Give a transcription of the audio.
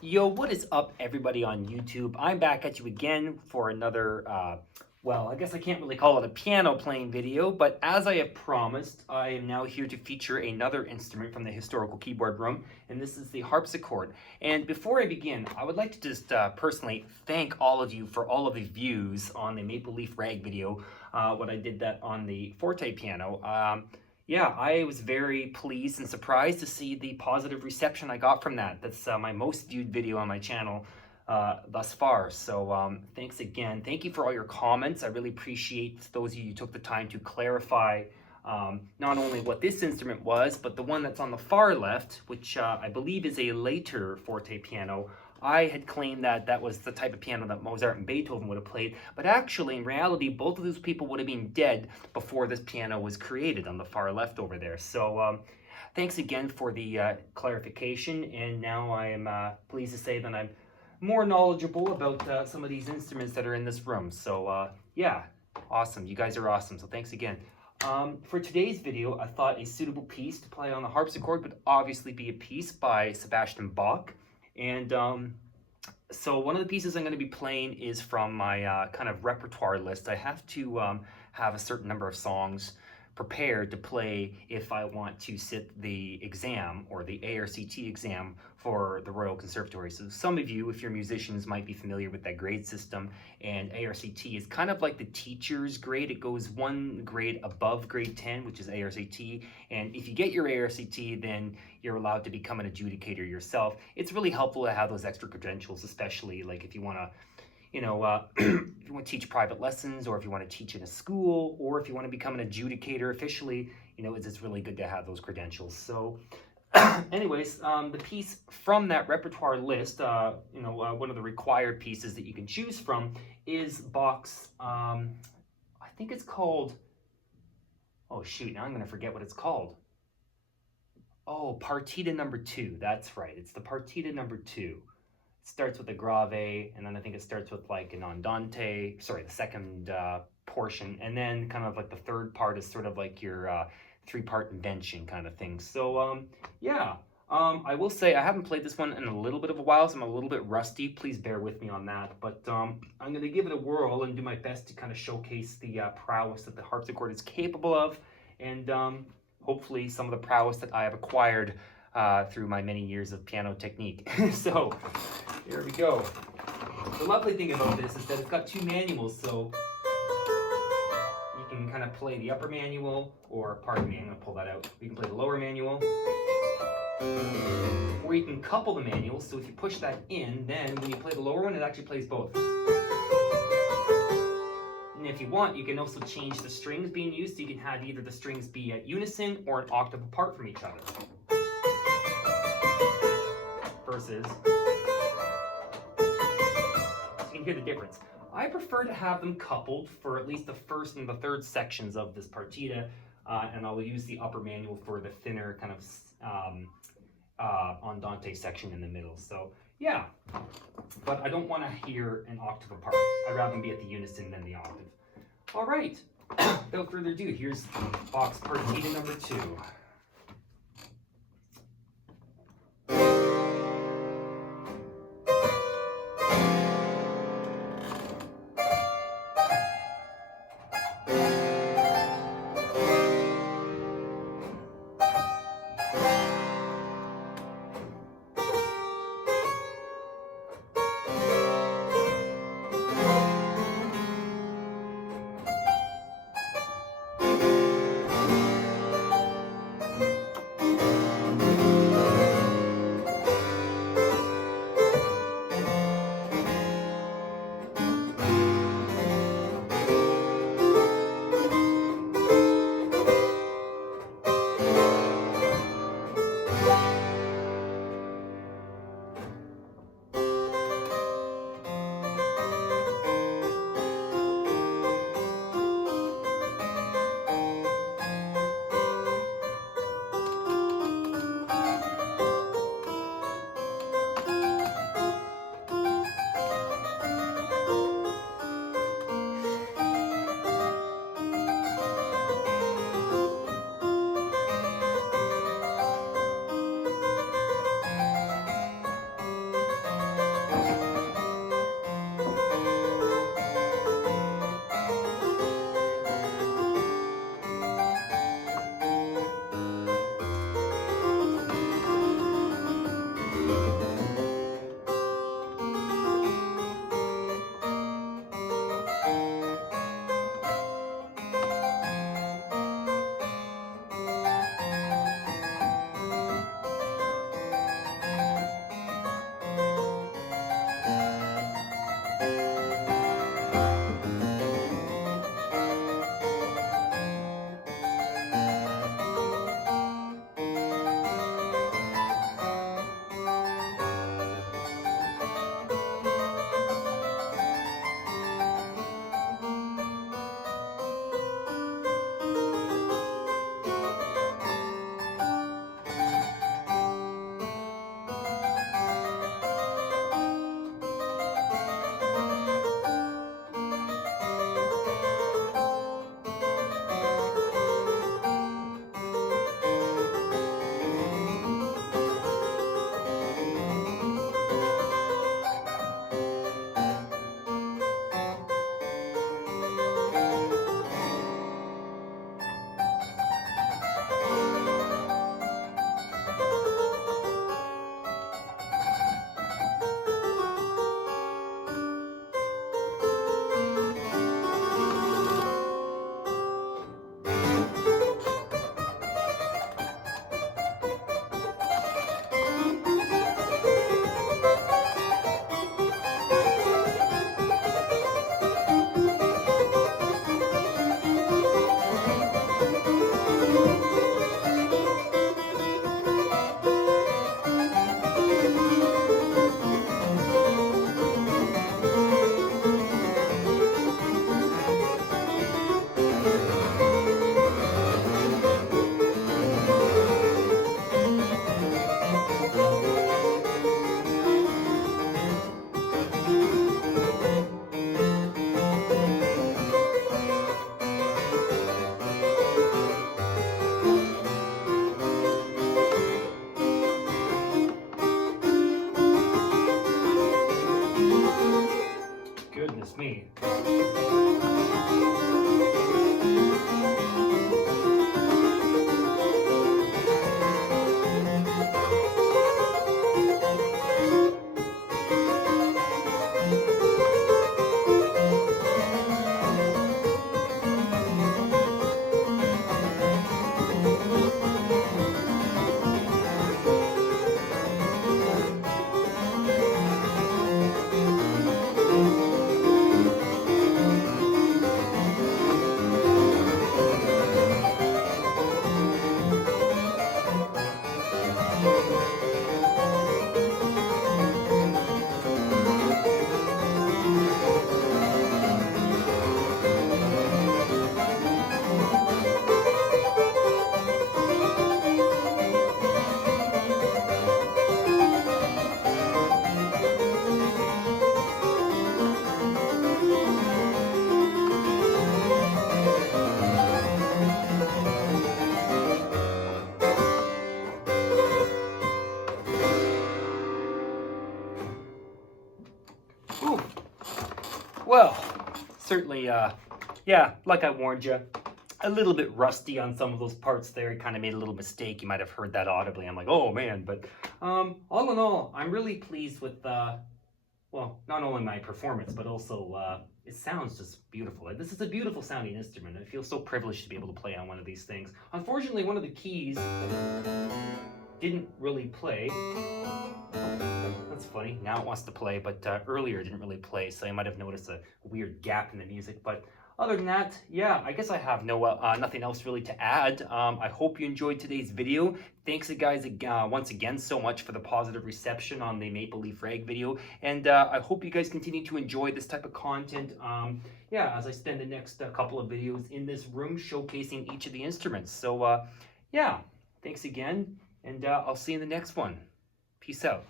Yo, what is up, everybody on YouTube? I'm back at you again for another, well, I guess I can't really call it a piano playing video, but as I have promised, I am now here to feature another instrument from the historical keyboard room, and this is the harpsichord. And before I begin, I would like to just personally thank all of you for all of the views on the Maple Leaf Rag video, when I did that on the forte piano. Yeah, I was very pleased and surprised to see the positive reception I got from that. That's my most viewed video on my channel thus far. So thanks again. Thank you for all your comments. I really appreciate those of you who took the time to clarify not only what this instrument was, but the one that's on the far left, which I believe is a later forte piano. I had claimed that that was the type of piano that Mozart and Beethoven would have played, but actually, in reality, both of those people would have been dead before this piano was created on the far left over there. So thanks again for the clarification, and now I am pleased to say that I'm more knowledgeable about some of these instruments that are in this room. So yeah, awesome. You guys are awesome, so thanks again. For today's video, I thought a suitable piece to play on the harpsichord would obviously be a piece by Sebastian Bach. And so one of the pieces I'm going to be playing is from my kind of repertoire list. I have to have a certain number of songs prepared to play if I want to sit the exam or the ARCT exam for the Royal Conservatory. So some of you, if you're musicians, might be familiar with that grade system, and ARCT is kind of like the teacher's grade. It goes one grade above grade 10, which is ARCT, and if you get your ARCT, then you're allowed to become an adjudicator yourself. It's really helpful to have those extra credentials, especially like if you want to if you want to teach private lessons, or if you want to teach in a school, or if you want to become an adjudicator officially, it's really good to have those credentials. So anyways, the piece from that repertoire list, one of the required pieces that you can choose from is Bach's, I think it's called, oh shoot, now I'm going to forget what it's called. Oh, Partita number 2, that's right, it's the Partita number 2. Starts with a grave, and then I think it starts with like an andante, sorry, the second portion, and then kind of like the third part is sort of like your three-part invention kind of thing. So yeah, I will say I haven't played this one in a little bit of a while, so I'm a little bit rusty. Please bear with me on that, but I'm going to give it a whirl and do my best to kind of showcase the prowess that the harpsichord is capable of, and hopefully some of the prowess that I have acquired through my many years of piano technique. So here we go. The lovely thing about this is that it's got two manuals, so you can kind of play the upper manual, or pardon me, I'm going to pull that out. You can play the lower manual, or you can couple the manuals, so if you push that in, then when you play the lower one, it actually plays both. And if you want, you can also change the strings being used, so you can have either the strings be at unison or an octave apart from each other. Versus, so you can hear the difference. I prefer to have them coupled for at least the first and the third sections of this partita, and I'll use the upper manual for the thinner kind of andante section in the middle. So yeah, but I don't want to hear an octave apart. I'd rather them be at the unison than the octave. All right, without further ado, here's Bach's Partita number 2. Well, certainly, yeah, like I warned you, a little bit rusty on some of those parts there. I kind of made a little mistake. You might have heard that audibly. I'm like, oh man. But all in all, I'm really pleased with, well, not only my performance, but also it sounds just beautiful. This is a beautiful sounding instrument. I feel so privileged to be able to play on one of these things. Unfortunately, one of the keys didn't really play. That's funny. Now it wants to play, but earlier it didn't really play, so you might have noticed a weird gap in the music. But other than that, yeah, I guess I have nothing else really to add. I hope you enjoyed today's video. Thanks, guys, once again so much for the positive reception on the Maple Leaf Rag video. And I hope you guys continue to enjoy this type of content. Yeah, as I spend the next couple of videos in this room showcasing each of the instruments. So, yeah, thanks again, and I'll see you in the next one. Peace out.